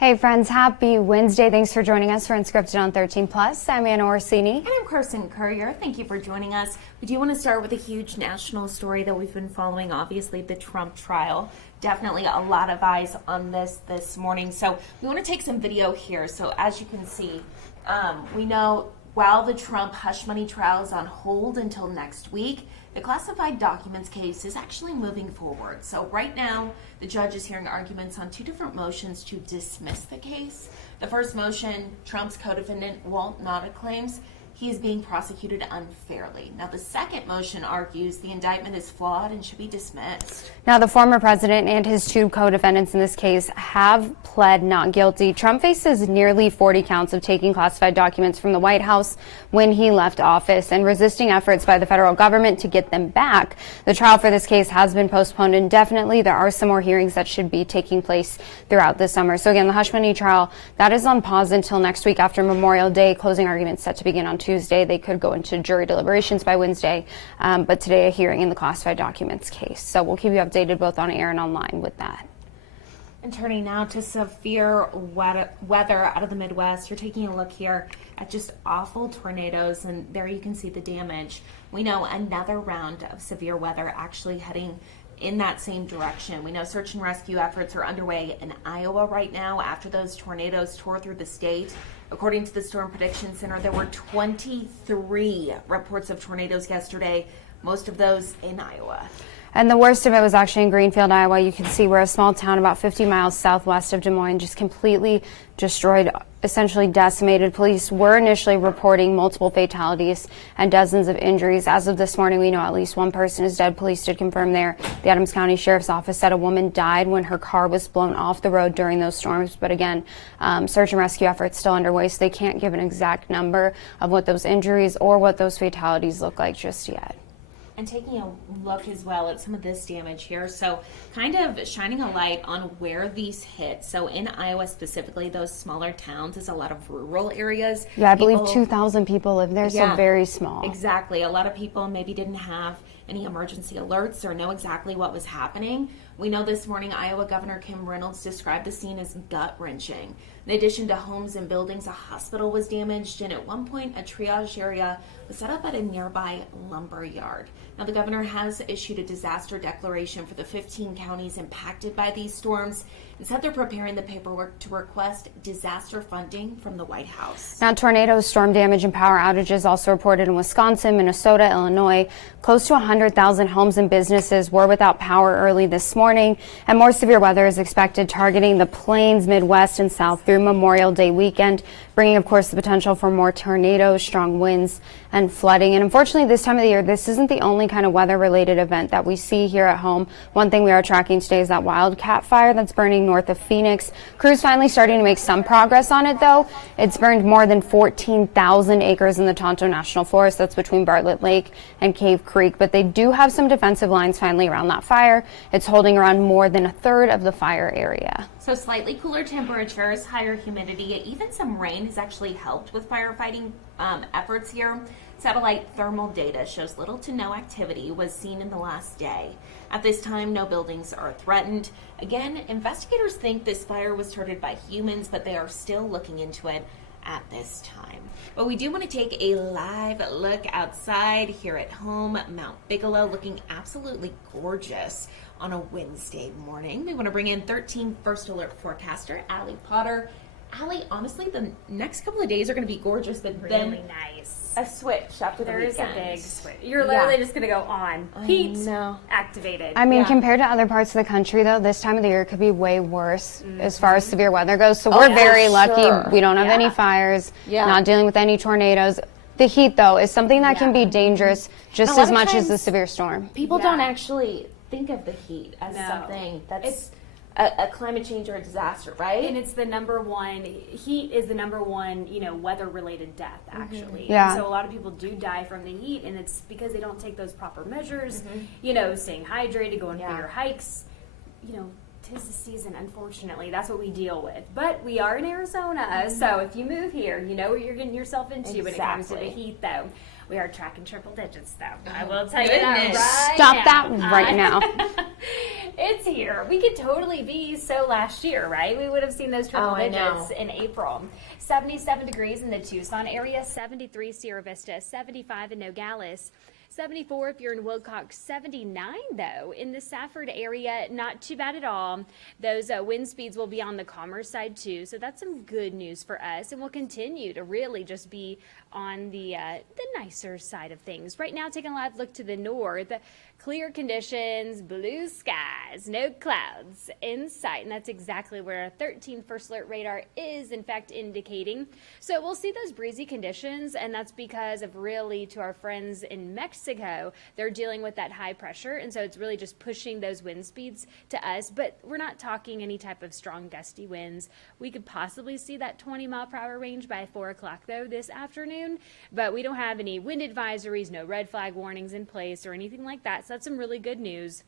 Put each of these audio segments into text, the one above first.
Hey friends, happy Wednesday. Thanks for joining us for Unscripted on 13 Plus. I'm Anna Orsini. And I'm Carson Courier. Thank you for joining us. We do want to start with a huge national story that we've been following, obviously the Trump trial. Definitely a lot of eyes on this morning. So we want to take some video here. So as you can see, we know while the Trump hush money trial is on hold until next week, the classified documents case is actually moving forward. So right now, the judge is hearing arguments on two different motions to dismiss the case. The first motion, Trump's co-defendant Walt Nauta claims he is being prosecuted unfairly. Now, the second motion argues the indictment is flawed and should be dismissed. Now, the former president and his two co-defendants in this case have pled not guilty. Trump faces nearly 40 counts of taking classified documents from the White House when he left office and resisting efforts by the federal government to get them back. The trial for this case has been postponed indefinitely. There are some more hearings that should be taking place throughout the summer. So again, the hush money trial, that is on pause until next week after Memorial Day. Closing arguments set to begin on Tuesday. They could go into jury deliberations by Wednesday, but today a hearing in the classified documents case. So we'll keep you updated both on air and online with that. And turning now to severe weather out of the Midwest, you're taking a look here at just awful tornadoes, and there you can see the damage. We know another round of severe weather actually heading in that same direction. We know search and rescue efforts are underway in Iowa right now after those tornadoes tore through the state. According to the Storm Prediction Center, there were 23 reports of tornadoes yesterday, most of those in Iowa. And the worst of it was actually in Greenfield, Iowa. You can see we're a small town about 50 miles southwest of Des Moines, just completely destroyed, essentially decimated. Police were initially reporting multiple fatalities and dozens of injuries. As of this morning, we know at least one person is dead. Police did confirm there. The Adams County Sheriff's Office said a woman died when her car was blown off the road during those storms. But again, search and rescue efforts still underway, so they can't give an exact number of what those injuries or what those fatalities look like just yet. And taking a look as well at some of this damage here. So kind of shining a light on where these hit. So in Iowa specifically, those smaller towns is a lot of rural areas. Yeah, I believe 2,000 people live there, so very small. Exactly. A lot of people maybe didn't have any emergency alerts or know exactly what was happening. We know this morning Iowa Governor Kim Reynolds described the scene as gut-wrenching. In addition to homes and buildings, a hospital was damaged, and at one point a triage area was set up at a nearby lumber yard. Now, the governor has issued a disaster declaration for the 15 counties impacted by these storms and said they're preparing the paperwork to request disaster funding from the White House. Now, tornadoes, storm damage, and power outages also reported in Wisconsin, Minnesota, Illinois. Close to 100,000 homes and businesses were without power early this morning, and more severe weather is expected targeting the plains, Midwest, and South through Memorial Day weekend, bringing, of course, the potential for more tornadoes, strong winds, and flooding. And unfortunately, this time of the year, this isn't the only kind of weather-related event that we see here at home. One thing we are tracking today is that wildcat fire that's burning north of Phoenix. Crews finally starting to make some progress on it, though. It's burned more than 14,000 acres in the Tonto National Forest. That's between Bartlett Lake and Cave Creek. But they do have some defensive lines finally around that fire. It's holding around more than a third of the fire area. So slightly cooler temperatures, higher humidity, even some rain has actually helped with firefighting efforts here. Satellite thermal data shows little to no activity was seen in the last day. At this time, no buildings are threatened. Again, investigators think this fire was started by humans, but they are still looking into it at this time. But we do want to take a live look outside here at home. Mount Bigelow looking absolutely gorgeous on a Wednesday morning. We want to bring in 13 First Alert forecaster Allie Potter. Allie, honestly, the next couple of days are going to be gorgeous, but really then nice. A switch after the weekend. There's a big switch. You're literally just going to go on. Heat activated. I mean, compared to other parts of the country, though, this time of the year could be way worse as far as severe weather goes. So we're very lucky. We don't have any fires, not dealing with any tornadoes. The heat, though, is something that can be dangerous just as much as the severe storm. People don't actually think of the heat as something that's a climate change or a disaster, right? And it's the number one, heat is the number one, weather-related death, actually. Yeah. And so a lot of people do die from the heat, and it's because they don't take those proper measures, staying hydrated, going for your hikes, 'tis the season, unfortunately. That's what we deal with. But we are in Arizona, so if you move here, you know what you're getting yourself into when it comes to the heat, though. We are tracking triple digits, though. I will tell you that right Stop that right now. It's it's here. We could totally be so last year, right? We would have seen those triple I know. digits in April. 77 degrees in the Tucson area, 73 Sierra Vista, 75 in Nogales. 74 if you're in Wilcox, 79 though in the Safford area, not too bad at all. Those wind speeds will be on the calmer side too, so that's some good news for us, and we'll continue to really just be on the nicer side of things. Right now, taking a live look to the north, clear conditions, blue skies, no clouds in sight, and that's exactly where our 13 first alert radar is in fact indicating. So we'll see those breezy conditions, and that's because of really, to our friends in Mexico, they're dealing with that high pressure, and so it's really just pushing those wind speeds to us, but we're not talking any type of strong gusty winds. We could possibly see that 20 mile per hour range by 4 o'clock though this afternoon, but we don't have any wind advisories, no red flag warnings in place or anything like that, so that's some really good news.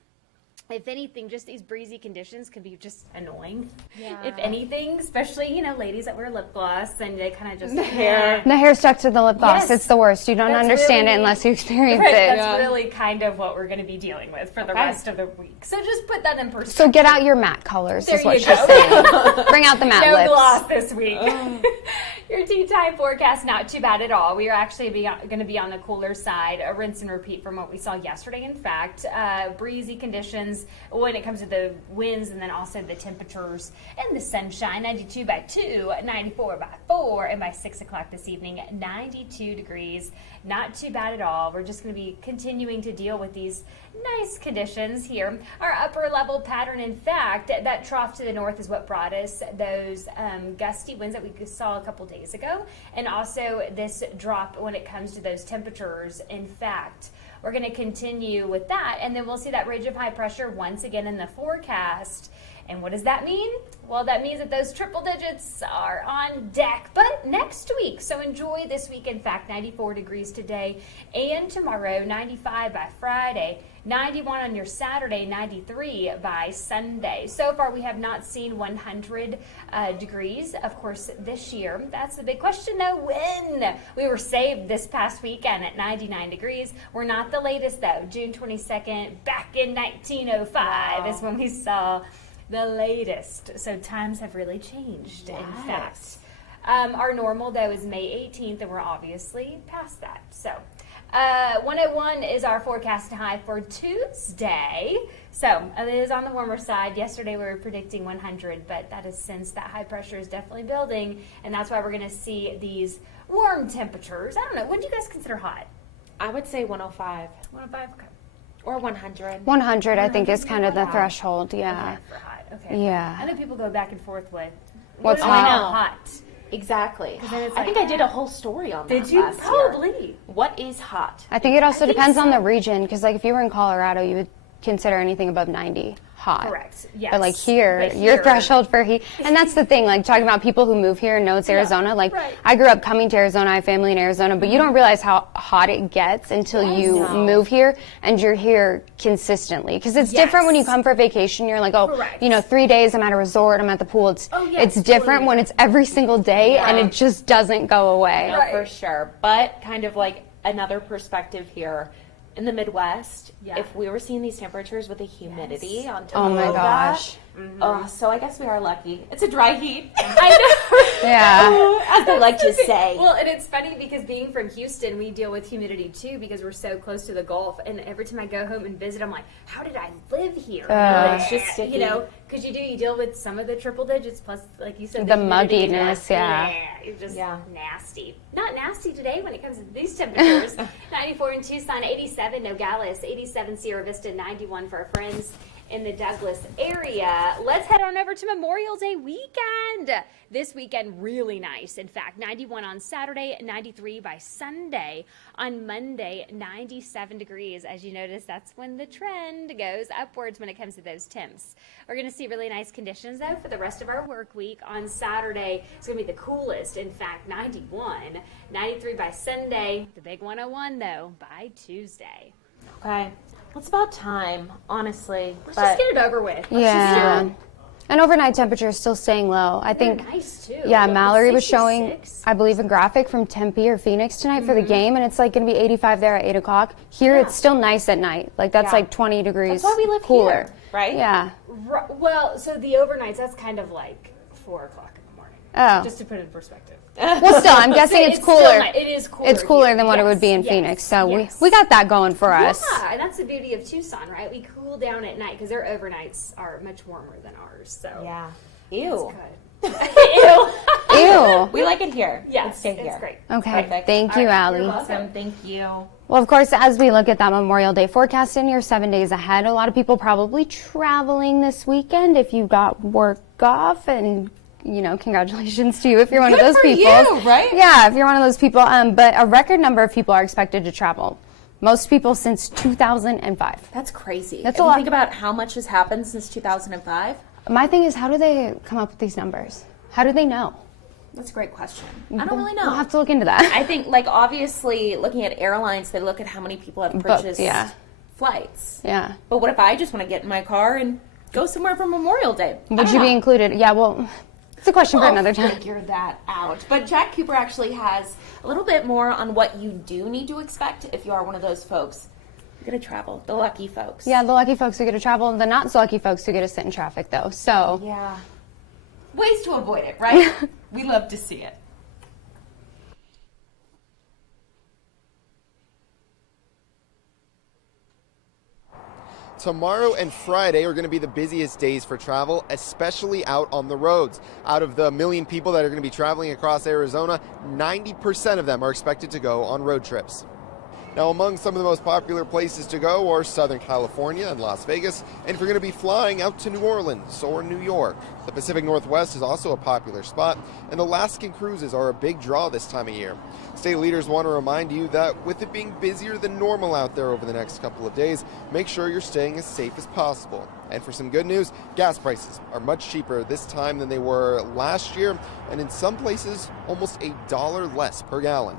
If anything, just these breezy conditions can be just annoying. Yeah. If anything, especially, ladies that wear lip gloss and they kind of just The hair stuck to the lip gloss. Yes. It's the worst. You don't That's understand really- it unless you experience Right, it. that's really kind of what we're going to be dealing with for the rest of the week. So just put that in perspective. So get out your matte colors There is what you she's go. saying. Bring out the matte No lips. gloss this week. Your tea time forecast, not too bad at all. We are actually going to be on the cooler side, a rinse and repeat from what we saw yesterday. In fact, breezy conditions when it comes to the winds and then also the temperatures and the sunshine. 92 by 2, 94 by 4, and by 6 o'clock this evening, 92 degrees. Not too bad at all. We're just going to be continuing to deal with these nice conditions here. Our upper level pattern, in fact, that trough to the north is what brought us those gusty winds that we saw a couple days ago, and also this drop when it comes to those temperatures. In fact, we're going to continue with that, and then we'll see that ridge of high pressure once again in the forecast. And what does that mean? Well, that means that those triple digits are on deck, but next week. So enjoy this week. In fact, 94 degrees today and tomorrow, 95 by Friday, 91 on your Saturday, 93 by Sunday. So far, we have not seen 100 degrees, of course, this year. That's the big question, though. When? We were saved this past weekend at 99 degrees. We're not the latest, though. June 22nd, back in 1905 is when we saw the latest. So times have really changed, in fact. Our normal, though, is May 18th, and we're obviously past that. So 101 is our forecast high for Tuesday. So it is on the warmer side. Yesterday we were predicting 100, but that is since that high pressure is definitely building, and that's why we're going to see these warm temperatures. I don't know. What do you guys consider hot? I would say 105 105? Okay. or 100. 100, I think, is kind of the threshold. Yeah. Okay, for hot. Okay. Yeah. I know people go back and forth with What's what do I know hot? hot. Exactly. then it's I like, think I did a whole story on that Did you? last year. Probably. What is hot? I think it also think depends on so. the region, because like if you were in Colorado, you would consider anything above 90 hot. Correct. Yes. But like here, But your here- threshold for heat, and that's the thing, like talking about people who move here and know it's Arizona, like right. I grew up coming to Arizona, I have family in Arizona, but you don't realize how hot it gets until you No. move here and you're here consistently. Because it's different when you Yes. come for vacation, you're like, oh, Correct. 3 days, I'm at a resort, I'm at the pool. It's, Oh, yes, it's different totally. when it's every single day and Right. it just doesn't go away. No, Right. for sure. But kind of like another perspective here. In the Midwest, Yeah. if we were seeing these temperatures with the humidity on top Oh my of gosh. that, so I guess we are lucky. It's a dry heat, I know. Yeah. as they like to say. Well, and it's funny because being from Houston, we deal with humidity too because we're so close to the Gulf. And every time I go home and visit, I'm like, how did I live here? It's just sticky. Because you deal with some of the triple digits plus, like you said, The humidity and mugginess, it's just Yeah. nasty. Not nasty today when it comes to these temperatures. 94 in Tucson, 87 Nogales, 87 Sierra Vista, 91 for our friends in the Douglas area. Let's head on over to Memorial Day weekend. This weekend, really nice. In fact, 91 on Saturday, 93 by Sunday. On Monday, 97 degrees. As you notice, that's when the trend goes upwards when it comes to those temps. We're going to see really nice conditions, though, for the rest of our work week. On Saturday, it's going to be the coolest. In fact, 91, 93 by Sunday. The big 101, though, by Tuesday. Okay. Well, it's about time, honestly. Let's but just get it over with. Yeah. And overnight temperature is still staying low. I think, nice too. yeah, Mallory was 66. showing, I believe, a graphic from Tempe or Phoenix tonight for the game, and it's like going to be 85 there at 8 o'clock. Here, it's still nice at night. Like, that's like 20 degrees That's why we live cooler. here, right? Yeah. Well, so the overnights, that's kind of like 4 o'clock in the morning. Oh. Just to put it in perspective. Well, still, I'm guessing it's still cooler. it is cooler. It's cooler here. than what it would be in Yes, Phoenix. So yes. we got that going for us. Yeah, and that's the beauty of Tucson, right? We cool down at night because their overnights are much warmer than ours. So Yeah. Ew. good. Ew. Ew. We like it here. Yes, Let's stay here. it's great. Okay. Perfect. Thank you, All right, Allie. you're welcome. Awesome. Thank you. Well, of course, as we look at that Memorial Day forecast in here, 7 days ahead, a lot of people probably traveling this weekend if you got work off, and congratulations to you if you're one of Good those for people. you, right? Yeah, if you're one of those people. But a record number of people are expected to travel. Most people since 2005. That's crazy. That's if a you lot. think about how much has happened since 2005, My thing is, how do they come up with these numbers? How do they know? that's a great question. I don't really know. We'll have to look into that. I think, obviously, looking at airlines, they look at how many people have purchased flights. Yeah. But what if I just want to get in my car and go somewhere for Memorial Day? Would you be included? Yeah, well, it's a question for another time. Figure that out. But Jack Cooper actually has a little bit more on what you do need to expect if you are one of those folks. You're going to travel, the lucky folks. Yeah, the lucky folks who get to travel, the not so lucky folks who get to sit in traffic, though. So, Yeah. Ways to avoid it, right? We love to see it. Tomorrow and Friday are going to be the busiest days for travel, especially out on the roads. Out of the 1 million people that are going to be traveling across Arizona, 90% of them are expected to go on road trips. Now, among some of the most popular places to go are Southern California and Las Vegas, and if you're going to be flying out to New Orleans or New York. The Pacific Northwest is also a popular spot, and Alaskan cruises are a big draw this time of year. State leaders want to remind you that with it being busier than normal out there over the next couple of days, make sure you're staying as safe as possible. And for some good news, gas prices are much cheaper this time than they were last year, and in some places, almost $1 less per gallon.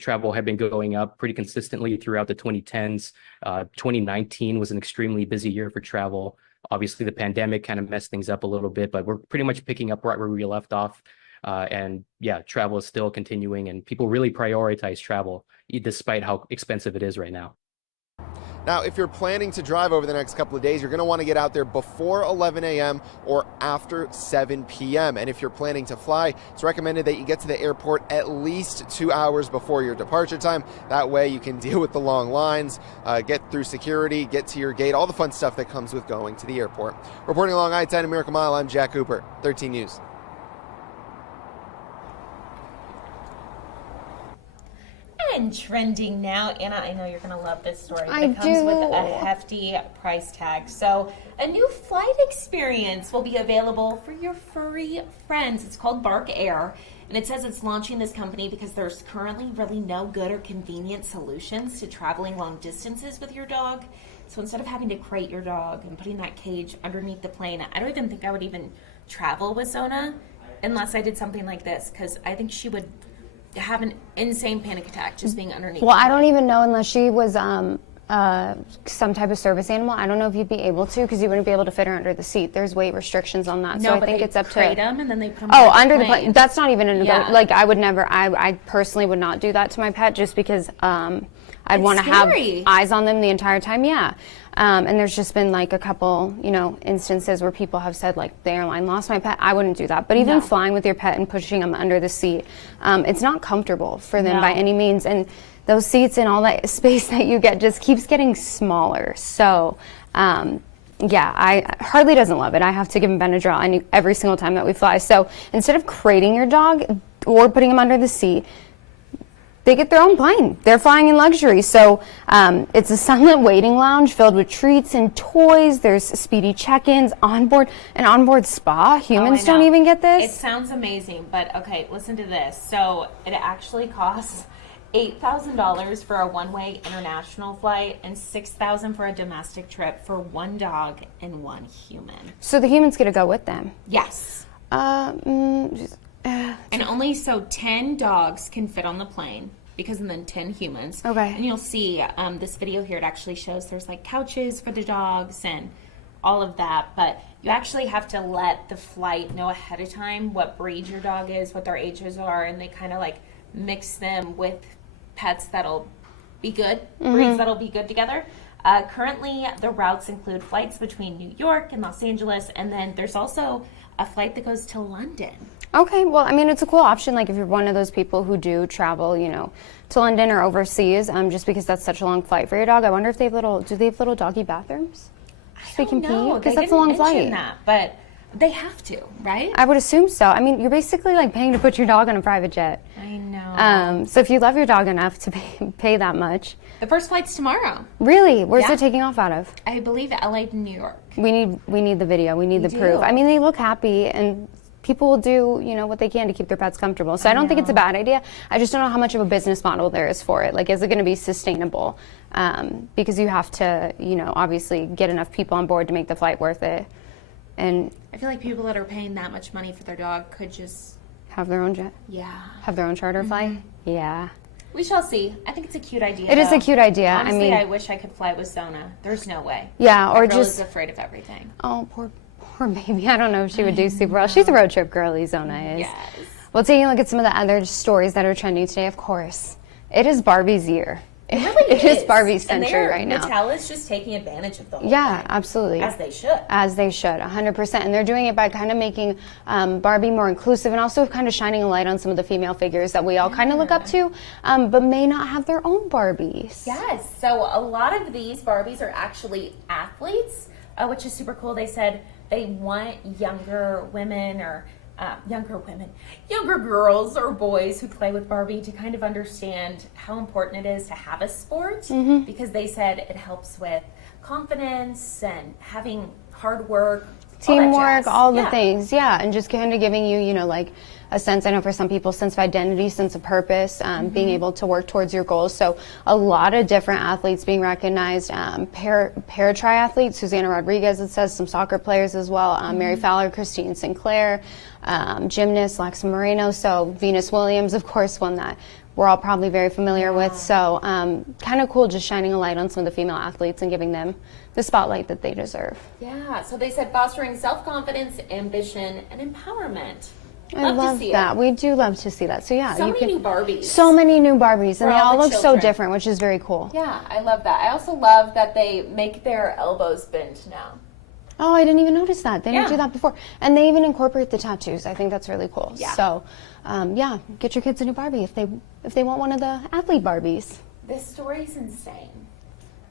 Travel had been going up pretty consistently throughout the 2010s. 2019 was an extremely busy year for travel. Obviously, the pandemic kind of messed things up a little bit, but we're pretty much picking up right where we left off. And yeah, travel is still continuing, and people really prioritize travel despite how expensive it is right now. Now, if you're planning to drive over the next couple of days, you're going to want to get out there before 11 a.m. or after 7 p.m. And if you're planning to fly, it's recommended that you get to the airport at least 2 hours before your departure time. That way you can deal with the long lines, get through security, get to your gate, all the fun stuff that comes with going to the airport. Reporting along I-10 and Miracle Mile, I'm Jack Cooper, 13 News. And trending now, Anna, I know you're going to love this story. I It comes with do. a hefty price tag. So, a new flight experience will be available for your furry friends. It's called Bark Air, and it says it's launching this company because there's currently really no good or convenient solutions to traveling long distances with your dog. So instead of having to crate your dog and putting that cage underneath the plane, I don't even think I would even travel with Zona unless I did something like this, because I think she would have an insane panic attack just being underneath. Well, I don't even know unless she was some type of service animal. I don't know if you'd be able to, because you wouldn't be able to fit her under the seat. There's weight restrictions on that. No, so I but think they it's up crate to. them and then they put them Oh, under the plane. plane. That's not even a Yeah. like. I would never. I personally would not do that to my pet, just because I'd want to have scary. eyes on them the entire time. Yeah. And there's just been like a couple, instances where people have said like the airline lost my pet. I wouldn't do that. But even flying with your pet and pushing them under the seat, it's not comfortable for them by any means. And those seats and all that space that you get just keeps getting smaller. So, Harley doesn't love it. I have to give him Benadryl every single time that we fly. So instead of crating your dog or putting him under the seat, they get their own plane. They're flying in luxury. So it's a sunlit waiting lounge filled with treats and toys. There's speedy check-ins, an onboard spa. Humans I don't know. even get It this. sounds amazing, but okay, listen to this. So it actually costs $8,000 for a one-way international flight and $6,000 for a domestic trip for one dog and one human. So the humans get to go with them. Yes. And only 10 dogs can fit on the plane, because and then 10 humans. Okay. And you'll see this video here, it actually shows there's like couches for the dogs and all of that, but you actually have to let the flight know ahead of time what breed your dog is, what their ages are, and they kind of like mix them with pets that'll be good, breeds that'll be good together. Currently, the routes include flights between New York and Los Angeles, and then there's also a flight that goes to London. Okay, well, I mean, it's a cool option, like if you're one of those people who do travel, you know, to London or overseas, just because that's such a long flight for your dog. I wonder if they have do they have little doggy bathrooms? So they can pee? Because that's a long flight. That, but they have to, right? I would assume so. I mean, you're basically like paying to put your dog on a private jet. I know. So if you love your dog enough to pay that much. The first flight's tomorrow. Really? Where's Yeah. it taking off out of? I believe LA to New York. We need the video. We need the do. proof. I mean, they look happy, and people will do, you know, what they can to keep their pets comfortable. So I don't think it's a bad idea. I just don't know how much of a business model there is for it. Like, is it going to be sustainable? Because you have to, you know, obviously get enough people on board to make the flight worth it, and I feel like people that are paying that much money for their dog could just, have their own jet, have their own charter flight. Yeah. we shall see. I think it's a cute idea. It is a though. cute idea. Honestly, I I mean, wish I could fly with Zona. There's no way. yeah, or That girl just is afraid of everything. oh, poor baby. I don't know if she would do super well. She's a road trip girly, Zona is. Yes. Well, taking a look at some of the other stories that are trending today, of course, it is Barbie's year. It really It is Barbie's And century right now. Mattel is just taking advantage of the whole Yeah, thing. absolutely. As they should. As they should, 100%. And they're doing it by kind of making Barbie more inclusive and also kind of shining a light on some of the female figures that we all kind of look up to, but may not have their own Barbies. Yes. So a lot of these Barbies are actually athletes, which is super cool. They said they want younger women or younger girls or boys who play with Barbie to kind of understand how important it is to have a sport, because they said it helps with confidence and having hard work, Teamwork, all the Yeah. things, yeah, and just kind of giving you, you know, like a sense, I know for some people, sense of identity, sense of purpose, being able to work towards your goals. So a lot of different athletes being recognized, para-triathletes, Susanna Rodriguez, it says, some soccer players as well, Mary Fowler, Christine Sinclair, gymnast, Lexa Moreno, so Venus Williams, of course, one that we're all probably very familiar with. So kind of cool just shining a light on some of the female athletes and giving them the spotlight that they deserve. Yeah, so they said fostering self-confidence, ambition, and empowerment. I love to see that. it. We do love to see that. So yeah, So you many can, new Barbies. so many new Barbies, and they all all the look so children. different, which is very cool. Yeah, I love that. I also love that they make their elbows bend now. Oh, I didn't even notice that. They didn't Yeah. do that before, and they even incorporate the tattoos. I think that's really cool. Yeah. So, yeah, get your kids a new Barbie if they want one of the athlete Barbies. This story's insane.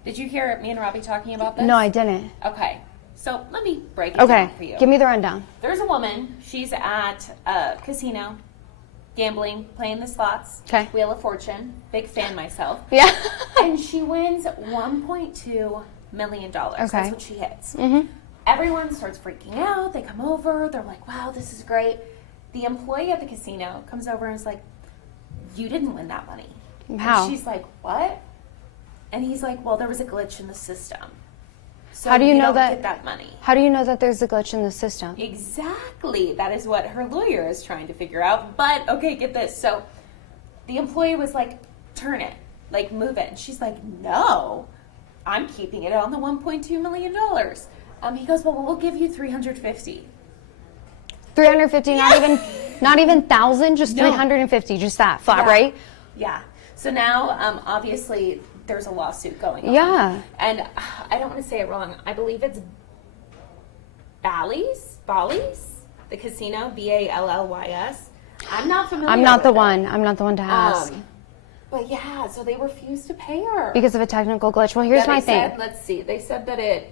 Did you hear me and Robbie talking about this? No, I didn't. Okay, so let me break it Okay, down for you. give me the rundown. There's a woman. She's at a casino, gambling, playing the slots. Okay. Wheel of Fortune. Big fan myself. Yeah. And she wins $1.2 million. Okay. That's what she hits. Mm-hmm. Everyone starts freaking out. They come over. They're like, wow, this is great. The employee at the casino comes over and is like, you didn't win that money. How? And she's like, what? And he's like, well, there was a glitch in the system. So How do you know don't that- get that money? How do you know that there's a glitch in the system? Exactly. That is what her lawyer is trying to figure out. But, okay, get this. So the employee was like, turn it, like move it. And she's like, no, I'm keeping it on the $1.2 million. He goes, well, we'll give you 350. 350, not even 1,000, just No. 350, just that flat, Yeah. right? Yeah. So now, obviously, there's a lawsuit going on. Yeah. And I don't want to say it wrong. I believe it's Bally's, the casino, Ballys. I'm not familiar. I'm not the with it. one. I'm not the one to ask. But yeah, so they refused to pay her. Because of a technical glitch. Well, here's Yeah, my they thing. said, let's see. They said that it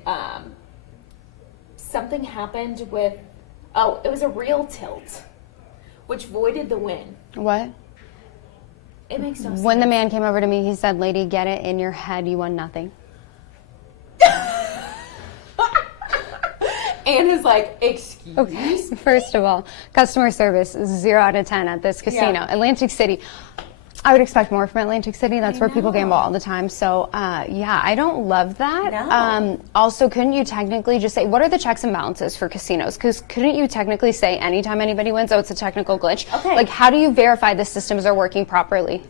something happened with. Oh, it was a real tilt, which voided the win. What? It makes no sense. When the man came over to me, he said, lady, get it in your head. You won nothing. Anne is like, excuse me. Okay. First of all, customer service, 0 out of 10 at this casino. Yeah. Atlantic City. I would expect more from Atlantic City. That's where people gamble all the time. So, yeah, I don't love that. No. Also, couldn't you technically just say, what are the checks and balances for casinos? Because couldn't you technically say anytime anybody wins, oh, it's a technical glitch? Okay. Like, how do you verify the systems are working properly?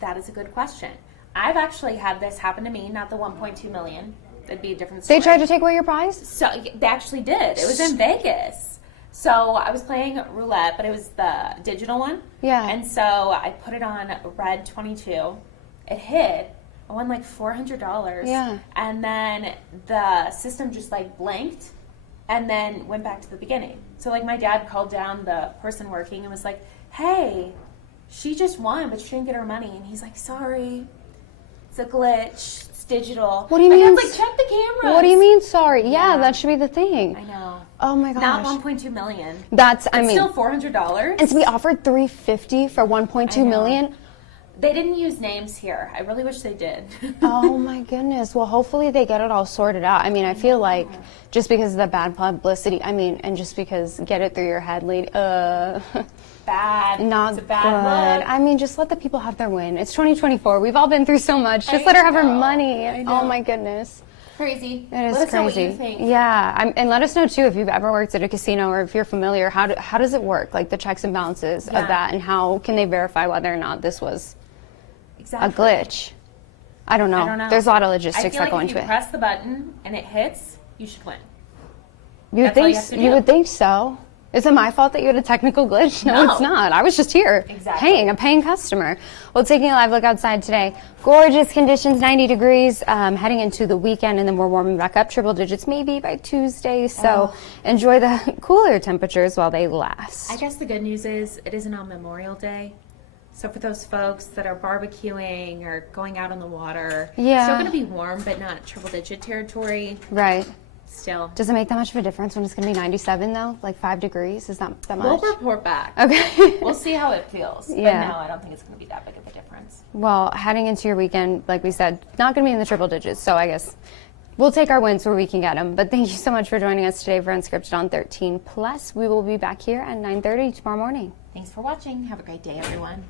That is a good question. I've actually had this happen to me, not the 1.2 million, it'd be a different story. They tried to take away your prize? So they actually did. It was in Vegas. So I was playing roulette, but it was the digital one. Yeah. And so I put it on red 22. It hit. I won like $400. Yeah. And then the system just like blanked and then went back to the beginning. So like my dad called down the person working and was like, hey, she just won, but she didn't get her money. And he's like, sorry, it's a glitch. It's digital. What do you My mean? dad's like, check the cameras. What do you mean, sorry? Yeah, Yeah. that should be the thing. I know. Oh my gosh. Not 1.2 million. That's, I It's mean, still $400. and to be offered $350 for 1.2 I know. million. They didn't use names here. I really wish they did. Oh my goodness. Well, hopefully they get it all sorted out. I mean, I feel like just because of the bad publicity, I mean, and just because get it through your head, lady, Bad. not It's a good. bad look. I mean, just let the people have their win. It's 2024. We've all been through so much. Just let her have her know. money. I know. Oh my goodness. Crazy. It is Let us know what crazy. you think. Yeah, and let us know too if you've ever worked at a casino or if you're familiar. How does it work? Like the checks and balances Yeah. of that, and how can they verify whether or not this was Exactly. a glitch? I don't know. I don't know. There's a lot of I logistics feel that go like if into you it. press the button and it hits, you should win. You would That's all think you have to you do. would think so. Is it my fault that you had a technical glitch? No, No. it's not. I was just here, Exactly. a paying customer. Well, taking a live look outside today. Gorgeous conditions, 90 degrees, heading into the weekend, and then we're warming back up, triple digits maybe by Tuesday. So enjoy the cooler temperatures while they last. I guess the good news is it isn't on Memorial Day. So for those folks that are barbecuing or going out on the water, Yeah. still going to be warm, but not triple digit territory. Right. Still. Does it make that much of a difference when it's going to be 97 though? Like 5 degrees? Is that We'll much? report back. Okay. We'll see how it feels. Yeah. But no, I don't think it's going to be that big of a difference. Well, heading into your weekend, like we said, not going to be in the triple digits. So I guess we'll take our wins where we can get them. But thank you so much for joining us today for Unscripted on 13 Plus. We will be back here at 9:30 tomorrow morning. Thanks for watching. Have a great day, everyone.